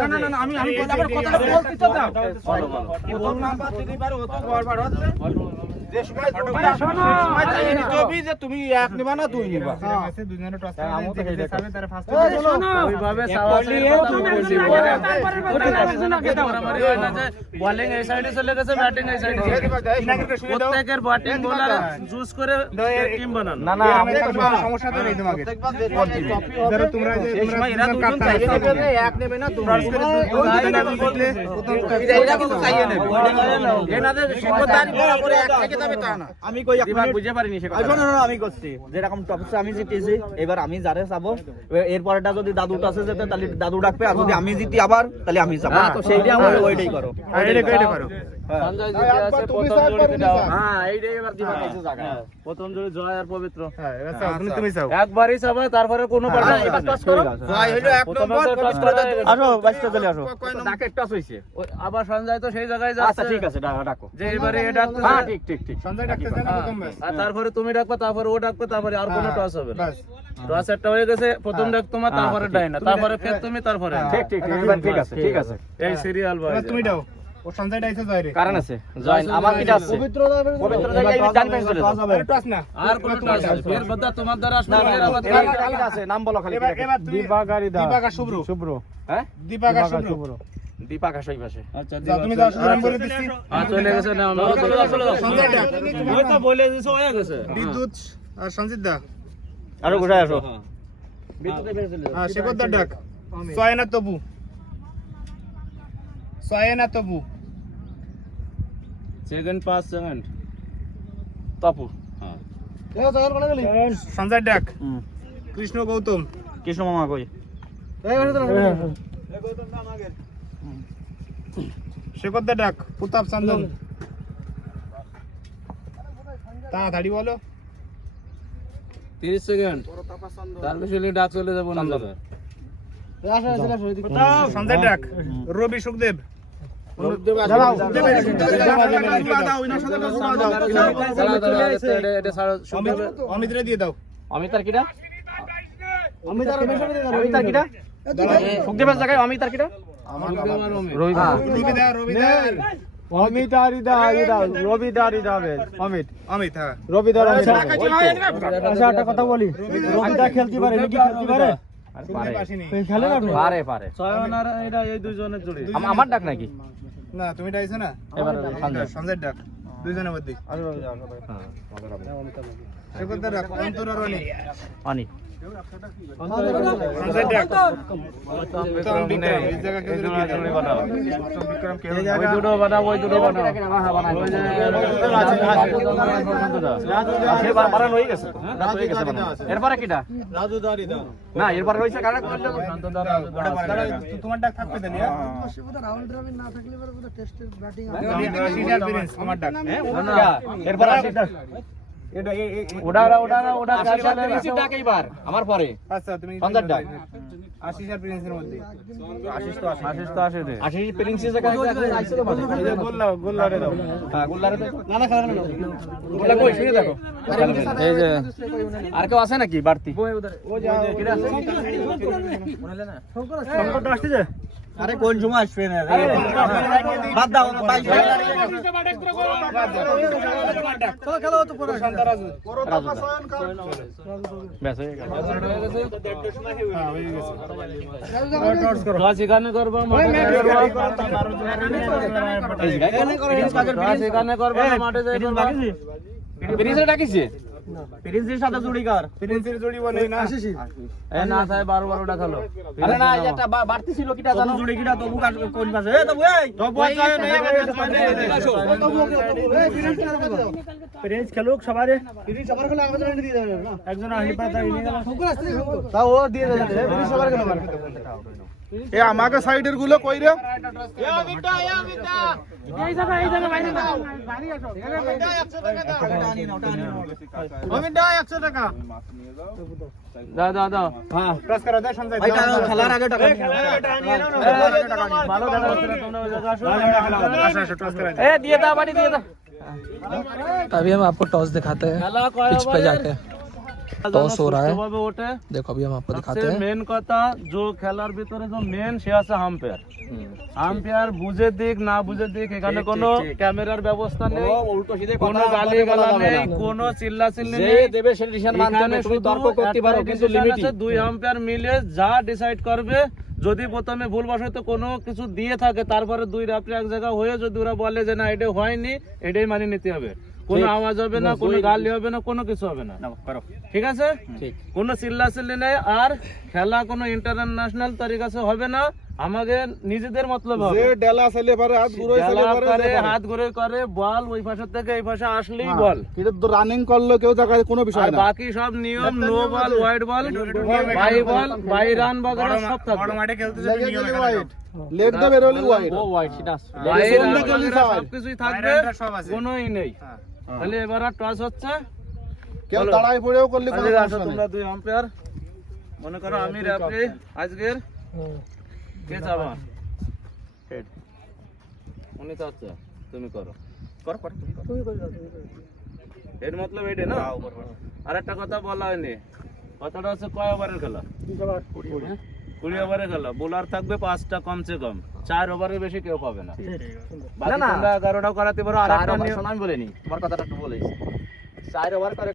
না না না আমি আবার কথাটা বলতে তো দাও প্রথম নাম্বার দিতে পারো ও তো গড়বড় হচ্ছে যে সময় সময় চাইয়ে নিতে হবে যে তুমি এক নিবা না দুই নিবা আছে দুজনের টস করে আমি তো হেডে যাবে তার ফার্স্ট ওইভাবে সাওয়াসি বোলিং এই সাইডে চলে গেছে ব্যাটিং এই সাইডে প্রত্যেকের ব্যাটিং বোলার জুস করে টিম বানান না না সমস্যা তো নেই তোমাকে ধরো তোমরা যে এই সময় এরা দুজন চাইয়ে নেবে যে এক নেবে না তোমরা এটা কিন্তু চাইয়ে নেবে এনাদের সিদ্ধান্ত বরাবর এক থেকে যাবে তা না আমি কই দিবা বুঝতে পারিনি সে কথা না আমি করছি যেরকম টপসে আমি জিতেছি এবার আমি যারে চাবো এর পরেরটা যদি দাদু টাসে যেতে তাহলে দাদু ডাকবে আর যদি আমি জিতি আবার তাহলে আমি যাব তো সেইটা আমরা ওইটাই করো এইটা করো সঞ্জয় জিতে আছে প্রথম জোড়িতে দাও হ্যাঁ এইটাই এবার দিবা কিছু জায়গা প্রথম জোড়ি জয় আর পবিত্র হ্যাঁ এবার চাও তুমি চাও একবারই চাবা তারপরে কোনো পারবে এবার টস করো জয় হলো এক নম্বর পবিত্র আসো বাইশটা চলে আসো ডাকে টস হইছে আবার সঞ্জয় তো সেই জায়গায় যাচ্ছে আচ্ছা ঠিক আছে ডাকো যে এবারে এ ডাকতে হ্যাঁ ঠিক সঞ্জয় ডাকতেছে না প্রথম ম্যাচ আর তারপরে তুমি ডাকবা তারপরে ও ডাকবে তারপরে আর কোনো টস হবে না বাস টস একটা হয়ে গেছে প্রথম ডাক তোমার তারপরে ডাই না তারপরে ফের তুমি তারপরে ঠিক আছে এই সিরিয়াল ভাই তুমি দাও ও সঞ্জয় ডাইছে জয় রে কারণ আছে জয়েন আমার কিটা আছে পবিত্র জায়গায় ডান পাশে চলে যাও টস না আর কোনো টস হবে ফের বদা তোমার দ্বারা আসবে ফের আবার কিটা আছে নাম বলো খালি এবার দীপাকারিদা দীপাকা শুভ্র হ্যাঁ দীপাকা শুভ্র দীপাকা সেই পাশে আচ্ছা যাও তুমি যাও শুভ্র নাম বলে দিচ্ছি চলে গেছে না সঞ্জয় ডাক ওই তো বলে দিছে হয়ে গেছে বিদ্যুৎ আর সঞ্জিত দা আরো ঘুরে আসো হ্যাঁ শেখরদার ডাক সয়না তবু সেকেন্ড 5 সেকেন্ড তপু সঞ্জয় ডাক কৃষ্ণ গৌতম কৃষ্ণ মামা কই শেখরদার ডাক প্রতাপ চন্দন তাড়াতাড়ি বলো 30 সেকেন্ড তার বেশি ডাক চলে যাব না সঞ্জয় ডাক রবি সুখদেব অমিত রে দিয়ে দাও অমিত আর কিটা সুখদেবের জায়গায় অমিত আর কিটা অমিত হ্যাঁ একটা কথা বলি রবিদা খেলতে পারে পারে এই দুইজনের জুড়ি আমার ডাক নাকি না তুমি ডাইছো না এবার সঞ্জয় ডাক দুইজনের মধ্যে শেখরদার ডাক অন্তর আর অনিক অনিক সঞ্জয় ডাক উত্তম বিক্রম এই জায়গা কে দিয়ে দাও উত্তম বিক্রম কে ওই দুটো বানাও ওই দুটো বানাও বানানো হয়ে গেছে এরপরে কিটা রাজু দারি দাও না এরপরে রইছে কারা তোমার ডাক থাকবে তাহলে রাউন্ড রবিন না থাকলে এবার পুরো টেস্টের ব্যাটিং আমার ডাক এরপরে ওটা ডাক এইবার আমার পরে আচ্ছা তুমি সঞ্জয় ডাক আশিস আর প্রিন্সের মধ্যে আশিস তো আসে রে আশিস প্রিন্সের জায়গায় আইছে তো গোল্লারে দাও হ্যাঁ গোল্লারে না না খেলা না গোল্লা কই শুনে দেখো এই যে আর কেউ আছে নাকি বাড়তি ও যা কিরা আছে সংকট আসছে যে আরে কোন সময় আসবে না বাদ দাও 22 চলো খেলো তো পুরো শান্ত রাজু ব্যাস হয়ে গেল এখানে করবো মাঠে প্রিন্সের ডাকিছে প্রিন্সের সাথে জুড়ি কার প্রিন্সের জুড়ি বলে না আসিস এ না তাই 12 দেখালো আরে না এই একটা বাড়তি ছিল কিটা জানো জুড়ি কিটা তবু কোন পাশে এ তবু এই তবু চাই না প্রিন্স খেলুক সবারে প্রিন্স সবার খেলা আমাদের এনে দিয়ে দেবে না একজন আসি পাতা নিয়ে গেল তা ও দিয়ে দেবে প্রিন্স সবার খেলা এ আমাকে সাইডের গুলো কই রে এই জায়গা বাইরে দাও অমিতা 100 টাকা দাও হ্যাঁ প্রেস করে দে সঞ্জয় ভাই খেলার আগে টাকা ভালো দেখা হচ্ছে তোমরা ওই জায়গা আসো আসো প্রেস করে ए दिए था बाड़ी दिए था अभी हम आपको टॉस दिखाते हैं पिच पे जाके टॉस हो रहा है। সুষ্ঠুভাবে ওঠে। देखो अभी हम आपको दिखाते সবচেয়ে हैं। মেন কথা যে খেলার ভিতরে যে মেন সে আছে আম্পায়ার। আম্পায়ার বুঝে দিক না বুঝে দিক এখানে কোনো ক্যামেরার ব্যবস্থা নেই, উল্টো সিধে কোনো গালিগালা নেই, কোনো চিল্লাচিল্লি নেই। দেবে সে ডিসিশন মানতে হবে, তুমি তর্ক করতে পারো কিন্তু লিমিটই। দুই আম্পায়ার মিলে যা ডিসাইড করবে, যদি প্রথমে ভুলবশত কোনো কিছু দিয়ে থাকে তারপরে দুই রেফারি এক জায়গা হয়ে যদি ওরা বলে যে না এটা হয়নি, এটাই মানে নিতে হবে। কোনো আওয়াজ হবে না, কোনো গালি হবে না, কোনো কিছু হবে না, ঠিক আছে? কোনো চিল্লাচিল্লি নেই। আর খেলা কোনো ইন্টারন্যাশনাল তরিকাছে হবে না, আমাদের নিজেদের মতলব হবে। ডেলা ছেলে পারে হাত হাত ঘুরে করে বল ওই পাশে থেকে এই পাশে আসলেই বল, কিন্তু রানিং করলে কেউ জায়গায় কোনো বিষয় আর বাকি সব নিয়ম no ball, wide ball, bye run বগেরা সব থাকবে। লেগ দে বেরোলি ওয়াইড বাই রান বগেরা সবকিছুই থাকবে, কোনোই নেই। তাহলে এবার টস হচ্ছে, কেউ দাঁড়ায় পড়েও করলে কোনো আজকে আসো সমস্যা নেই। তোমরা দুই আম্পায়ার, মনে করো আমি রেফারি আজকের, কে চাবা হেড, উনি চাচ্ছে তুমি করো, এর মতলব এইটা না। আর একটা কথা বলা হয়নি, কথাটা হচ্ছে কয় ওভারের খেলা? 20 ওভারের খেলা। বোলার থাকবে 5টা কমসে কম, 4 ওভারের বেশি কেউ পাবে না। বাকি তোমরা 11টা করাতে পারো। আর একটা আমি বলিনি, তোমার কথাটা একটু বলেছি। 4 ওভার করে